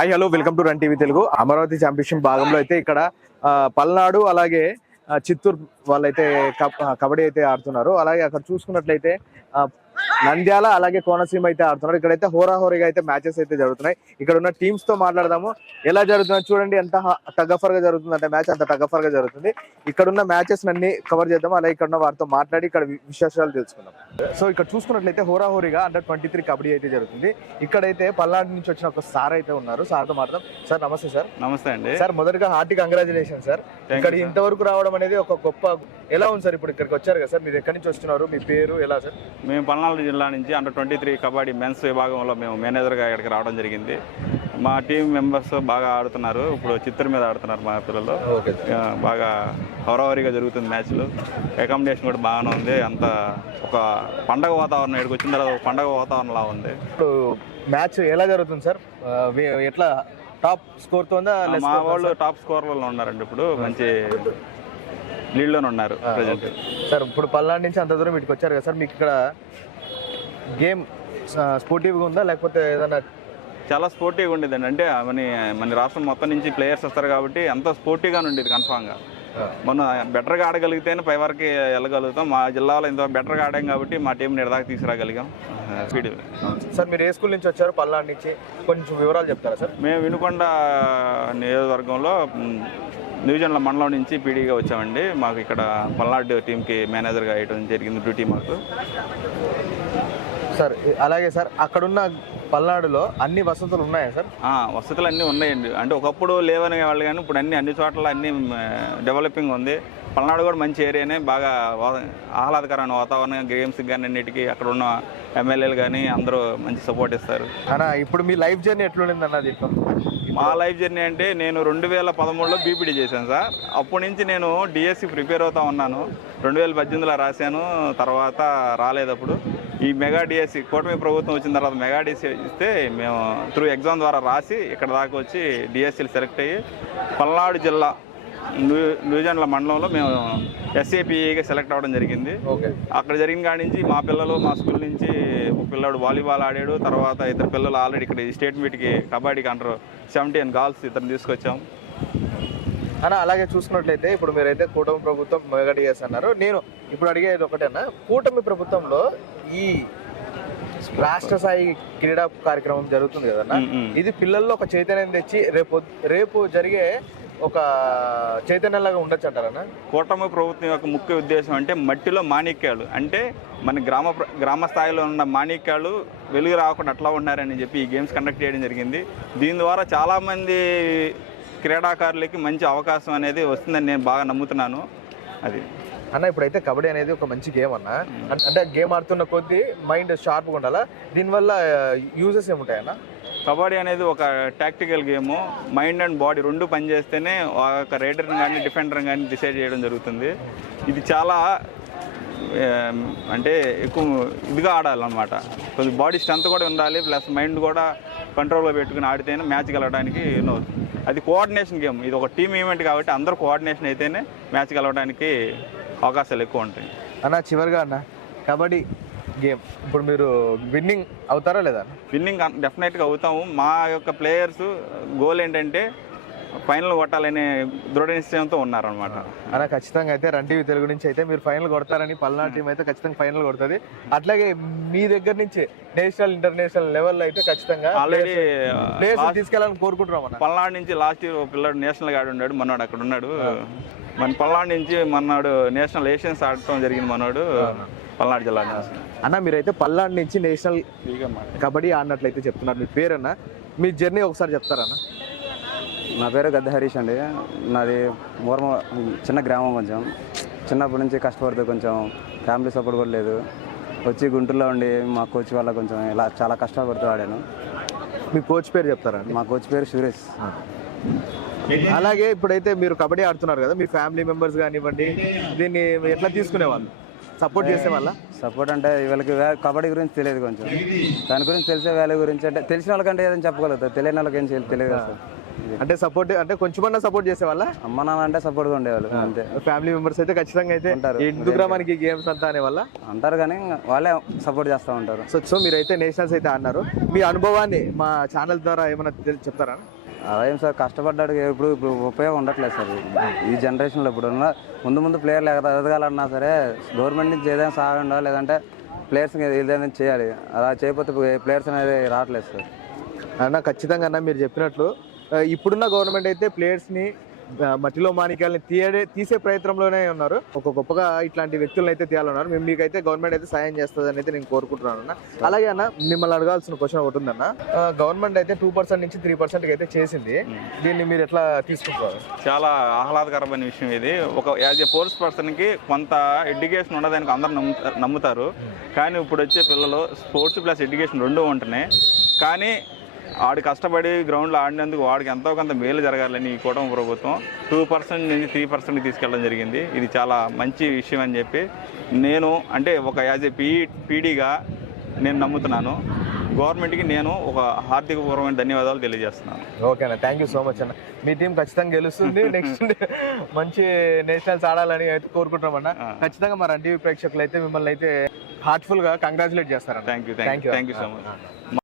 Hi hello welcome to run TV Telugu. Amaravati championship భాగంలో అయితే ఇక్కడ పల్నాడు అలాగే చిత్తూరు వాళ్ళైతే కబడ్డీ అయితే ఆడుతున్నారు. అలాగే అక్కడ చూసుకున్నట్లయితే నంద్యాల అలాగే కోనసీమ అయితే ఆడుతున్నారు. ఇక్కడైతే హోరాహోరీగా అయితే మ్యాచెస్ అయితే జరుగుతున్నాయి. ఇక్కడ ఉన్న టీమ్స్ తో మాట్లాడదాము. ఎలా జరుగుతుందో చూడండి, ఎంత టగఫర్ గా జరుగుతుంది అంటే మ్యాచ్ అంత టగఫర్ గా జరుగుతుంది. ఇక్కడ ఉన్న మ్యాచెస్ అన్ని కవర్ చేద్దాం, అలాగే ఇక్కడ ఉన్న వారితో మాట్లాడి ఇక్కడ విశేషాలు తెలుసుకుందాం. సో ఇక్కడ చూసుకున్నట్లయితే హోరాహోరీగా అండర్-23 కబడ్డీ అయితే జరుగుతుంది. ఇక్కడైతే పల్నాడు నుంచి వచ్చిన ఒక సార్ అయితే ఉన్నారు. సార్తో మాట్లాడదాం. సార్ నమస్తే. సార్ నమస్తే అండి. సార్ మొదటిగా హార్టీ కంగ్రాచులేషన్ సార్. ఇక్కడ ఇంతవరకు రావడం అనేది ఒక గొప్ప. ఎలా ఉంది సార్ ఇప్పుడు ఇక్కడికి వచ్చారు కదా సార్, మీరు ఎక్కడి నుంచి వస్తున్నారు, మీ పేరు ఎలా సార్? మేము పల్నాడు జిల్లా నుంచి అండర్-23 కబడ్డీ మెన్స్ విభాగంలో మేము మేనేజర్గా ఇక్కడికి రావడం జరిగింది. మా టీం మెంబర్స్ బాగా ఆడుతున్నారు. ఇప్పుడు చిత్తూరు మీద ఆడుతున్నారు మా పిల్లలు. బాగా హోరాహోరీగా జరుగుతుంది మ్యాచ్లు. అకామిడేషన్ కూడా బాగానే ఉంది. అంత ఒక పండగ వాతావరణం ఇక్కడికి వచ్చిన తర్వాత ఒక పండగ వాతావరణంలా ఉంది. ఇప్పుడు మ్యాచ్ ఎలా జరుగుతుంది సార్? ఎట్లా టాప్ స్కోర్ తో మా వాళ్ళు టాప్ స్కోర్లలో ఉన్నారండి. ఇప్పుడు మంచి లీడ్లోనే ఉన్నారు ప్రజెంట్. సార్ ఇప్పుడు పల్నాడు నుంచి అంత దూరం ఇటుకు వచ్చారు కదా సార్, మీకు ఇక్కడ గేమ్ స్పోర్టివ్గా ఉందా లేకపోతే ఏదైనా? చాలా స్పోర్టివ్గా ఉండేదండి. అంటే మన రాష్ట్రం మొత్తం నుంచి ప్లేయర్స్ వస్తారు కాబట్టి అంత స్పోర్టివ్గానే ఉండేది. కన్ఫామ్గా మనం బెటర్గా ఆడగలిగితేనే పై వరకు వెళ్ళగలుగుతాం. మా జిల్లాలో ఇంత బెటర్గా ఆడాం కాబట్టి మా టీంని ఎడదాకా తీసుకురాగలిగాం. స్పీడ్. సార్ మీరు ఏ స్కూల్ నుంచి వచ్చారు? పల్నాడు నుంచి కొంచెం వివరాలు చెప్తారా సార్? మేము వినుకొండ నియోజకవర్గంలో న్యూజన్ల మండలం నుంచి పీడీగా వచ్చామండి. మాకు ఇక్కడ పల్నాడు టీంకి మేనేజర్గా వేయడం జరిగింది డ్యూటీ మాకు. సార్ అలాగే సార్ అక్కడున్న పల్నాడులో అన్ని వసతులు ఉన్నాయా సార్? వసతులు అన్నీ ఉన్నాయండి. అంటే ఒకప్పుడు లేవనే వాళ్ళు కానీ ఇప్పుడు అన్ని చోట్ల అన్ని డెవలపింగ్ ఉంది. పల్నాడు కూడా మంచి ఏరియానే, బాగా ఆహ్లాదకరమైన వాతావరణం, గేమ్స్కి కానీ అన్నిటికీ అక్కడ ఉన్న ఎమ్మెల్యేలు కానీ అందరూ మంచి సపోర్ట్ ఇస్తారు. అన్నా ఇప్పుడు మీ లైఫ్ జర్నీ ఎట్లుండింది అన్నది? మా లైఫ్ జర్నీ అంటే నేను 2013లో బీపీడీ చేశాను సార్. అప్పటి నుంచి నేను డిఎస్సి ప్రిపేర్ అవుతా ఉన్నాను. 2018లో రాశాను, తర్వాత రాలేదప్పుడు. ఈ మెగా డిఎస్సి కూటమి ప్రభుత్వం వచ్చిన తర్వాత మెగా డిఎస్సి ఇస్తే మేము త్రూ ఎగ్జామ్ ద్వారా రాసి ఇక్కడ దాకా వచ్చి డిఎస్సీలు సెలెక్ట్ అయ్యి పల్నాడు జిల్లా న్యూజన్ల మండలంలో మేము ఎస్ఏపిగా సెలెక్ట్ అవ్వడం జరిగింది. అక్కడ జరిగిన కాడి నుంచి మా పిల్లలు మా స్కూల్ నుంచి ఒక పిల్లడు వాలీబాల్ ఆడాడు. తర్వాత ఇద్దరు పిల్లలు ఆల్రెడీ ఇక్కడ స్టేట్ మీట్కి కబడ్డీకి అండర్-17 గర్ల్స్ ఇద్దరు తీసుకొచ్చాం. అన్న అలాగే చూసుకున్నట్లయితే ఇప్పుడు మీరైతే కూటమి ప్రభుత్వం మెగా డిఎస్ అన్నారు. నేను ఇప్పుడు అడిగేది ఒకటేనా, కూటమి ప్రభుత్వంలో ఈ రాష్ట్ర స్థాయి క్రీడా కార్యక్రమం జరుగుతుంది కదన్నా, ఇది పిల్లల్లో ఒక చైతన్యం తెచ్చి రేపు జరిగే ఒక చైతన్యంలాగా ఉండొచ్చు అంటారన్నా? కూటమి ప్రభుత్వం యొక్క ముఖ్య ఉద్దేశం అంటే మట్టిలో మాణిక్యాలు, అంటే మన గ్రామ స్థాయిలో ఉన్న మాణిక్యాలు వెలుగు రాకుండా అట్లా ఉన్నారని చెప్పి ఈ గేమ్స్ కండక్ట్ చేయడం జరిగింది. దీని ద్వారా చాలామంది క్రీడాకారులకి మంచి అవకాశం అనేది వస్తుందని నేను బాగా నమ్ముతున్నాను. అది అన్న ఇప్పుడైతే కబడ్డీ అనేది ఒక మంచి గేమ్ అన్న. అంటే గేమ్ ఆడుతున్న కొద్దీ మైండ్ షార్ప్గా ఉండాలా, దీనివల్ల యూజెస్ ఏముంటాయన్న? కబడ్డీ అనేది ఒక tactical game. Mind and body రెండు పనిచేస్తేనే ఒక రైడర్ని కానీ డిఫెండర్ని కానీ డిసైడ్ చేయడం జరుగుతుంది. ఇది చాలా అంటే ఎక్కువ ఇదిగా ఆడాలన్నమాట. కొద్దిగా బాడీ స్ట్రెంత్ కూడా ఉండాలి, ప్లస్ మైండ్ కూడా కంట్రోల్లో పెట్టుకుని ఆడితేనే మ్యాచ్ గెలవడానికి అది కోఆర్డినేషన్ గేమ్. ఇది ఒక టీమ్ ఈవెంట్ కాబట్టి అందరూ కోఆర్డినేషన్ అయితేనే మ్యాచ్ గెలవడానికి అవకాశాలు ఎక్కువ ఉంటాయి. అన్న చివరిగా అన్న కబడ్డీ గేమ్ ఇప్పుడు మీరు విన్నింగ్ అవుతారా లేదా? విన్నింగ్ డెఫినెట్గా అవుతాము. మా యొక్క ప్లేయర్స్ గోల్ ఏంటంటే ఫైనల్ కొట్టాలనే దృఢ నిశ్చయంతో ఉన్నారనమాట. అలా ఖచ్చితంగా అయితే రన్ టీవీ తెలుగు నుంచి అయితే మీరు ఫైనల్ కొడతారని, పల్నాడు టీం అయితే ఖచ్చితంగా ఫైనల్ కొడుతుంది. అట్లాగే మీ దగ్గర నుంచి నేషనల్ ఇంటర్నేషనల్ లెవెల్లో అయితే ఖచ్చితంగా ఆల్రెడీ ప్లేయర్స్ తీసుకెళ్ళాలని కోరుకుంటున్నాం. పల్నాడు నుంచి లాస్ట్ ఇయర్ పిల్లడు నేషనల్ ఆడి ఉన్నాడు, మనోడు అక్కడ ఉన్నాడు. మన పల్నాడు నుంచి మన్నాడు నేషనల్ ఏషియన్స్ ఆడటం జరిగింది. మనోడు పల్నాడు జిల్లా అన్న. మీరైతే పల్నాడు నుంచి నేషనల్ కబడ్డీ ఆడినట్లయితే చెప్తున్నారు. మీ పేరన్నా, మీ జర్నీ ఒకసారి చెప్తారన్నా? నా పేరు గద్ద హరీష్ అండి. నాది చిన్న గ్రామం. కొంచెం చిన్నప్పటి నుంచి కష్టపడుతూ కొంచెం ఫ్యామిలీ సపోర్ట్ కూడా లేదు. వచ్చి గుంటూరులో ఉండి మా కోచ్ వల్ల కొంచెం ఇలా చాలా కష్టపడుతూ ఆడాను. మీ కోచ్ పేరు చెప్తారా? మా కోచ్ పేరు సురేష్. అలాగే ఇప్పుడైతే మీరు కబడ్డీ ఆడుతున్నారు కదా, మీ ఫ్యామిలీ మెంబర్స్ కానివ్వండి, దీన్ని ఎట్లా తీసుకునేవాళ్ళు, సపోర్ట్ చేసేవాళ్ళ? సపోర్ట్ అంటే వీళ్ళకి కబడ్డీ గురించి తెలియదు, కొంచెం దాని గురించి తెలిసే వాల్యూ గురించి అంటే తెలిసిన వాళ్ళకంటే ఏదైనా చెప్పగలుగుతారు, తెలియని వాళ్ళకి ఏం తెలియదు సార్. అంటే సపోర్ట్ అంటే కొంచెమన్నా సపోర్ట్ చేసేవాళ్ళ అమ్మ నాన్న అంటే సపోర్ట్గా ఉండేవాళ్ళు అంతే. ఫ్యామిలీ మెంబర్స్ అయితే ఖచ్చితంగా అయితే ఉంటారు. ఎందుకు గ్రామానికి గేమ్స్ అంతా అనే వల్ల అంటారు కానీ వాళ్ళే సపోర్ట్ చేస్తూ ఉంటారు. సో మీరైతే నేషనల్స్ అయితే ఆడినారు. మీ అనుభవాన్ని మా ఛానల్ ద్వారా ఏమైనా చెప్తారా? అదేం సార్, కష్టపడ్డాడు ఇప్పుడు ఉపయోగం ఉండట్లేదు సార్ ఈ జనరేషన్లో. ఇప్పుడు ముందు ప్లేయర్లు ఎదగాలన్నా సరే గవర్నమెంట్ నుంచి ఏదైనా సహాయం ఉండాలి, లేదంటే ప్లేయర్స్ ఏదైనా చేయాలి. అలా చేయకపోతే ప్లేయర్స్ అనేది రావట్లేదు సార్. అన్న ఖచ్చితంగా అన్న మీరు చెప్పినట్లు ఇప్పుడున్న గవర్నమెంట్ అయితే ప్లేయర్స్ని మట్టిలో మాణిక్యాలని తీసే ప్రయత్నంలోనే ఉన్నారు. ఒక గొప్పగా ఇట్లాంటి వ్యక్తులను అయితే తీయాలన్నారు. మీకైతే గవర్నమెంట్ అయితే సాయం చేస్తుందని అయితే నేను కోరుకుంటున్నాను అన్న. అలాగే అన్న మిమ్మల్ని అడగాల్సిన క్వశ్చన్ ఒకటి ఉందన్న. గవర్నమెంట్ అయితే 2% నుంచి 3% అయితే చేసింది. దీన్ని మీరు ఎట్లా తీసుకుంటారు? చాలా ఆహ్లాదకరమైన విషయం ఇది. ఒక యాజ్ ఏ పోలీస్ పర్సన్కి కొంత ఎడ్యుకేషన్ ఉండడానికి అందరూ నమ్ముతారు. కానీ ఇప్పుడు వచ్చే పిల్లలు స్పోర్ట్స్ ప్లస్ ఎడ్యుకేషన్ రెండూ ఉంటున్నాయి. కానీ ఆడు కష్టపడి గ్రౌండ్లో ఆడినందుకు వాడికి ఎంతో కొంత మేలు జరగాలని ఈ కూటమి ప్రభుత్వం 2% నుంచి 3% తీసుకెళ్ళడం జరిగింది. ఇది చాలా మంచి విషయం అని చెప్పి నేను అంటే ఒక యాజ్ ఏ పీడీగా నేను నమ్ముతున్నాను. గవర్నమెంట్కి నేను ఒక హార్దికపూర్వమైన ధన్యవాదాలు తెలియజేస్తున్నాను. ఓకే అన్న, థ్యాంక్ యూ సో మచ్ అన్న. మీ టీం ఖచ్చితంగా గెలుస్తుంది. నెక్స్ట్ మంచి నేషనల్స్ ఆడాలని అయితే కోరుకుంటున్నామన్న. ఖచ్చితంగా మా రన్ టీవీ ప్రేక్షకులు అయితే మిమ్మల్ని అయితే హార్ట్ఫుల్గా కంగ్రాచులేట్ చేస్తారన్న. Thank you so much.